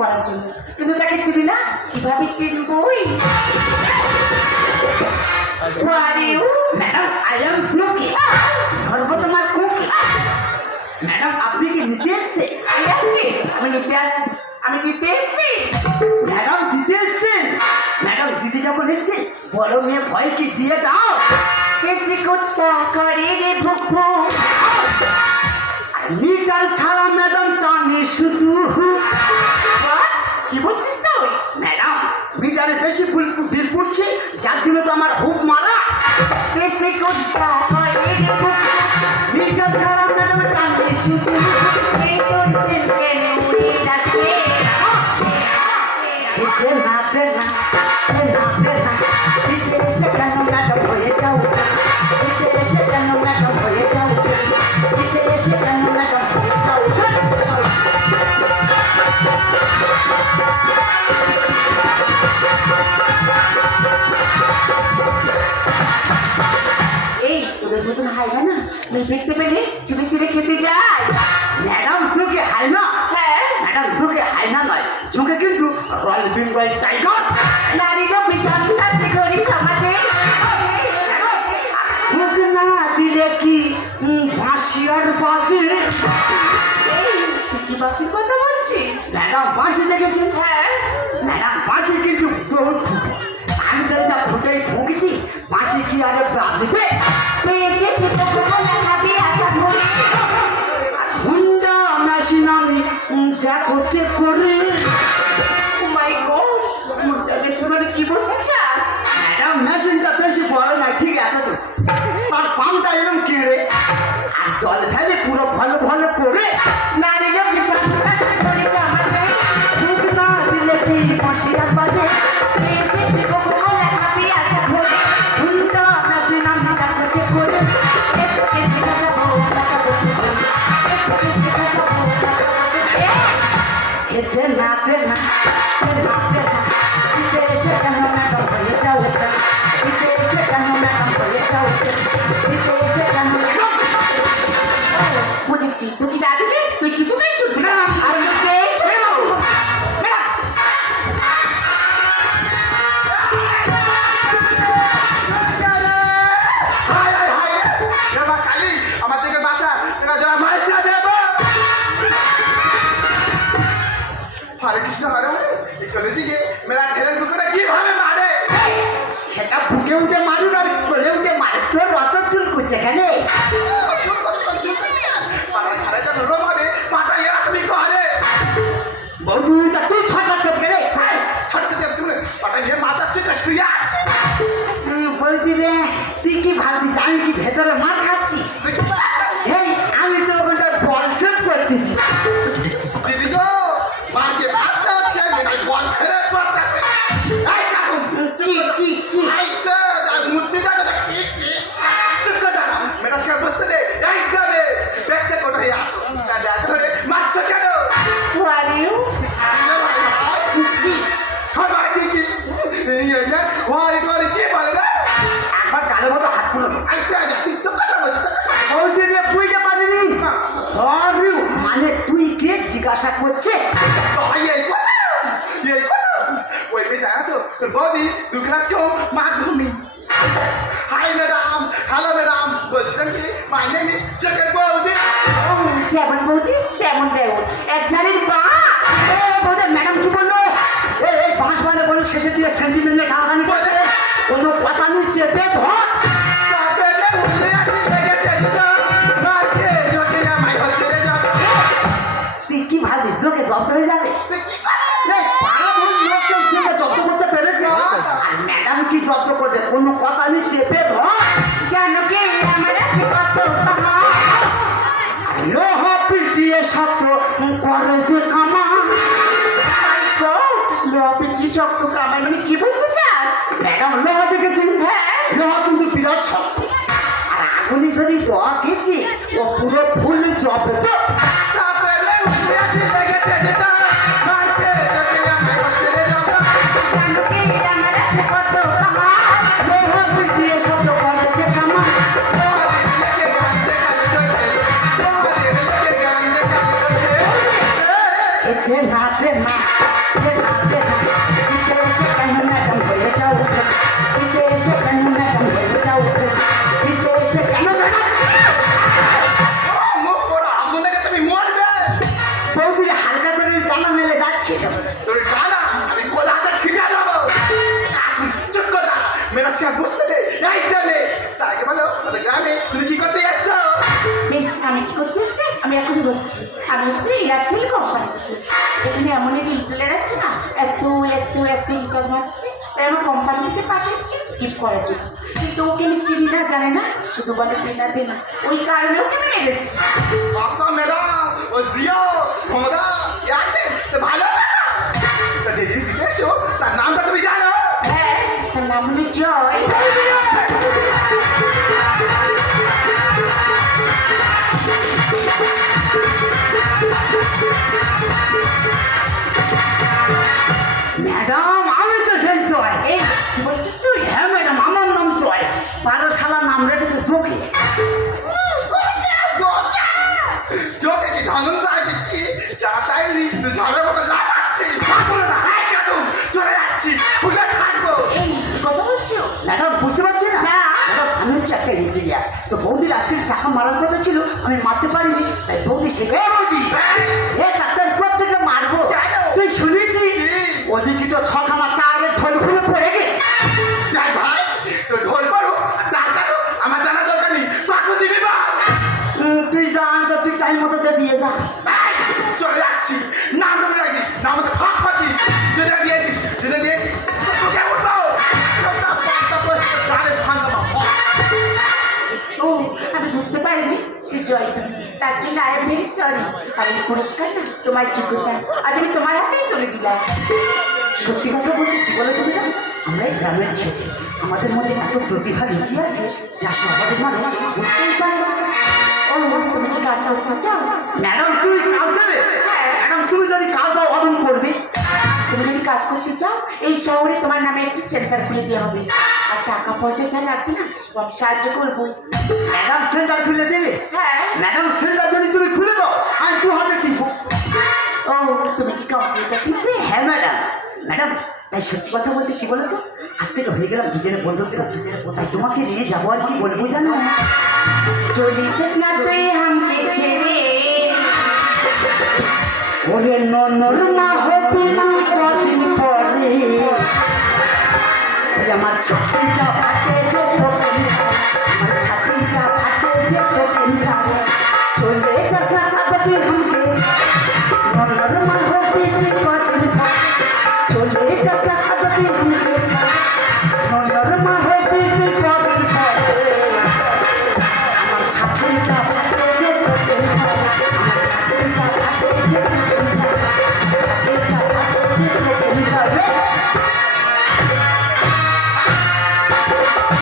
করার জন্য কিন্তু তাকে চিনি না কিভাবে চিনবই ম্যাডাম আই এম জোকি ধরবো তোমার কুকি ম্যাডাম আপনি কি নিতে এসছে আমি নিতে আসি আমি দিতে এসছি ম্যাডাম দিতে এসছেন ম্যাডাম দিতে যখন এসছেন বলো মেয়ে ভয় কি দিয়ে দাও কেসি কুত্তা করে রে ভুক ভুক মিটার ছাড়া ম্যাডাম টানে শুধু কি বলছিস তুই ম্যাডাম মিটারে বেশি বিল পড়ছে যার জন্য তো আমার হুক মারা কেসি কুত্তা করে রে ভুক মিটার ছাড়া ম্যাডাম টানে শুধু এই তোর সিনকে উড়ে যাচ্ছে না দে না দিতে এসে কেন ম্যাডাম হয়ে যাও দিতে এসে কেন ম্যাডাম হয়ে যাও দিতে এসে কেন ম্যাডাম হয়ে যাও এই তোদের মতন হাইনা না মেয়ে দেখতে পেলে চিপে চিপে খেতে যায় ম্যাডাম চোখে হাইনা হ্যাঁ ম্যাডাম চোখে হাইনা নয় চোখে কিন্তু রয়্যাল বেঙ্গল টাইগার নারীরা বিশাল কাছে করি সমাজে হুক না দিলে কি বাঁশি আর বাজে এই তুই কি বাসির কথা বলছিস ম্যাডাম বাঁশি দেখেছেন হ্যাঁ ম্যাডাম বাঁশি কিন্তু বহুত ফুটে আমি যদি না ফুটে ঠুকিতি বাঁশি কি আরে বাজবে পেয়েছে সেটা বলে খাবি আশা ভরে হুন্ডা মেশিন আমি দেখো চেক করে ও মাই গড মুন্ডা বেশি কি বলতে চাস ম্যাডাম মেশিনটা বেশি বড় না ঠিক এতটুকু আর পাম্পটা এরকম কেড়ে আর জল ফেলে পুরো ভালো ভালো করে নারীরা বিশাল কাছে করি সমাজে হুক না দিলে কি বাঁশি আর বাজে পেয়েছে সেটা বলে খাবি আশা ভরে হুন্ডা মেশিন আমি দেখো চেক করে এতে না দে না দিতে এসে কেন ম্যাডাম হয়ে যাও দিতে এসে কেন ম্যাডাম হয়ে যাও দিতে এসে কেন বুঝেছি তুই কি দাদিলে তুই কিছুতেই শুনবি না আর লোকে শুনে हरे कृष्ण हरे हरे चले जी मेरा ছেলের বুকেটা কিভাবে মারে সেটা বুকে উঠে মারুন আর কোলে উঠে মারে তোর রত চুল কুচে কেন বৌদি তা তুই ছটফট করতে গেলে বৌদি রে তুই কি ভাবছিস আমি কি ভেতরে মার খাচ্ছি এই আমি তো ওখানটা বল সেভ করতেছি দিদি গো মারকে ভাষটা হচ্ছে বল ছেড়ে পড়তেছে কি আইসে মূর্তি দেখা কি সে বুঝতে নেই এই যাবে ব্যস্ত কোথায় আছো কাঁধে হাতে ধরে মারছো কেন Who are you? কি বলে না একবার গালে মতো হাত তুলো তুই তো কষা বলছিস বৌদি রে বুঝতে পারিনি হরিউ মানে তুই কে জিজ্ঞাসা করছে এই কথা ওই মেয়ে জানা তো তোর বৌদি 2 ক্লাস কেউ মাধ্যমিক হাই ম্যাডাম হ্যালো ম্যাডাম বলছিলাম কি মাই নেম ইজ জগন বৌদি যেমন বৌদি তেমন দেও এক জানের বা বৌদি ম্যাডাম কি বললো এই পাঁচ মানে বলুন শেষে দিয়ে সেন্টিমেন্টে টানাটানি করছে কোনো কথা নেই চেপে ধর কাপেলে উঠে আছে লেগেছে জুতো মারকে জোকে না মাইকেল ছেড়ে যাবে তুই কি ভাবিস যোগে জব্দ হয়ে যাবে তুই কি করছিস সেই পাড়া ভুল লোককে যোগে জব্দ করতে পেরেছে আর ম্যাডাম কি জব্দ করবে কোনো কথা নেই চেপে ধর জানো কি আমার আছে কত টাকা লোহ পিটিয়ে শব্দ করে যে কামা কি শক্ত কামাই মানে কি বলতে চাস ম্যাডাম লোহ দেখেছেন হ্যাঁ লোহা কিন্তু বিরাট শক্ত আর আগুনে যদি দোয়া খেয়েছে ও পুরো ফুল জবে তো কাপেলে উঠে আছে লেগেছে জুতো মারকে জোকে না মাইকেল ছেড়ে যাবে জানো কি আমার আছে কত টাকা লোহা পিটিয়ে শব্দ করে যে কামা এতে না দে না इसे ऐसे कहने में तुम भूल जाओ इसे ऐसे कहने में तुम भूल जाओ इसे ऐसे कहने में মুখ বড় আগুন থেকে তুমি মরবে বৌদির হালকা করে টানা মেলে যাচ্ছে তোর গানা আমি কোলাতে ছিটা যাবো চুপ কথা মেরা সে বুঝতে দে এই যাবে তার আগে বলো আমাদের গ্রামে তুমি কি করতে এসছো বেশ আমি কি করতে এসছি আমি এখনই বলছি আমি এসছি এয়ারটেল কোম্পানি থেকে এখানে এমনই বিল তুলে যাচ্ছে না এত রিচার্জ মারছে তাই আমার কোম্পানি থেকে পাঠিয়েছি গিফট করার জন্য কিন্তু ওকে আমি চিনি না জানি না শুধু বলে দেনা দেনা ওই কারণে ওকে আমি মেরেছি আচ্ছা মেরা ও জিও ভোমরা ইয়াতে তো ভালো না তা যে জিনিস দিতে এসছো তার নামটা তুমি জানো হ্যাঁ তার নাম হলো জয় ম্যাডাম আমি তো সেই জয় এই কি বলছিস তুই হ্যাঁ ম্যাডাম আমার নাম জয় পারশালা নাম রেখেছে চোখে চোখে কি ধনন যায় কি যারা তাই ঝড়ের মতো লাফাচ্ছে পাগল না এই কাদুম চলে যাচ্ছি খুলে থাকবো এই কথা বলছো ম্যাডাম বুঝতে পারছি না না। ম্যাডাম আমি হচ্ছে একটা ইঞ্জিনিয়ার তো বৌদির আজকে টাকা মারার কথা ছিল আমি মারতে পারিনি তাই বৌদি শেখে বৌদি এ ডাক্তার কোথা থেকে মারবো কেন? তুই শুনেছি ওদিকে তো ছখানা তার ঢোল খুলে পড়ে গেছে দেখ ভাই তো ঢোল পারো আর তার কাটো আমার জানা দরকার নেই পাকু দিবি বা তুই জান তো তুই টাইম মতো দিয়ে যা চলে যাচ্ছি নাম নামে রাখবি নাম হচ্ছে ফাঁক ফাঁকি যেটা দিয়েছিস যেটা দিয়ে কেমন পাও ও আমি বুঝতে পারিনি সে জয় তুমি তার জন্য আই এম ভেরি সরি আর এই পুরস্কার না তোমার যোগ্যতা আজ আমি তোমার হাতেই তুলে দিলাম সত্যি কথা বলতে কি বলে তুমি জানো? আমরা এই গ্রামের ছেলে আমাদের মধ্যে এত প্রতিভা লুকিয়ে আছে যা শহরের মানুষ বুঝতেই পারে না। ও তুমি কি কাজ করতে চাও ম্যাডাম তুমি কাজ দেবে ম্যাডাম তুমি যদি কাজ দাও অদম করবে তুমি যদি কাজ করতে চাও এই শহরে তোমার নামে একটি সেন্টার খুলে দেওয়া হবে আর টাকা পয়সা যা লাগবে না সব আমি সাহায্য করবো ম্যাডাম সেন্টার খুলে দেবে হ্যাঁ ম্যাডাম সেন্টার যদি তুমি খুলে দাও আমি 200 টিপো ও তুমি কি কম্পিউটার টিপবে হ্যাঁ ম্যাডাম ম্যাডাম তাই সত্যি কথা বলতে কি বলো তো আজ থেকে হয়ে গেলাম দুজনে বন্ধুত্ব তাই তোমাকে নিয়ে যাবো আর কি বলবো জানো চলেছিস না তুই হামকে ছেড়ে ওরে নর মা হবি না কদিন পরে আমার ছাত্রীটা পাতে যত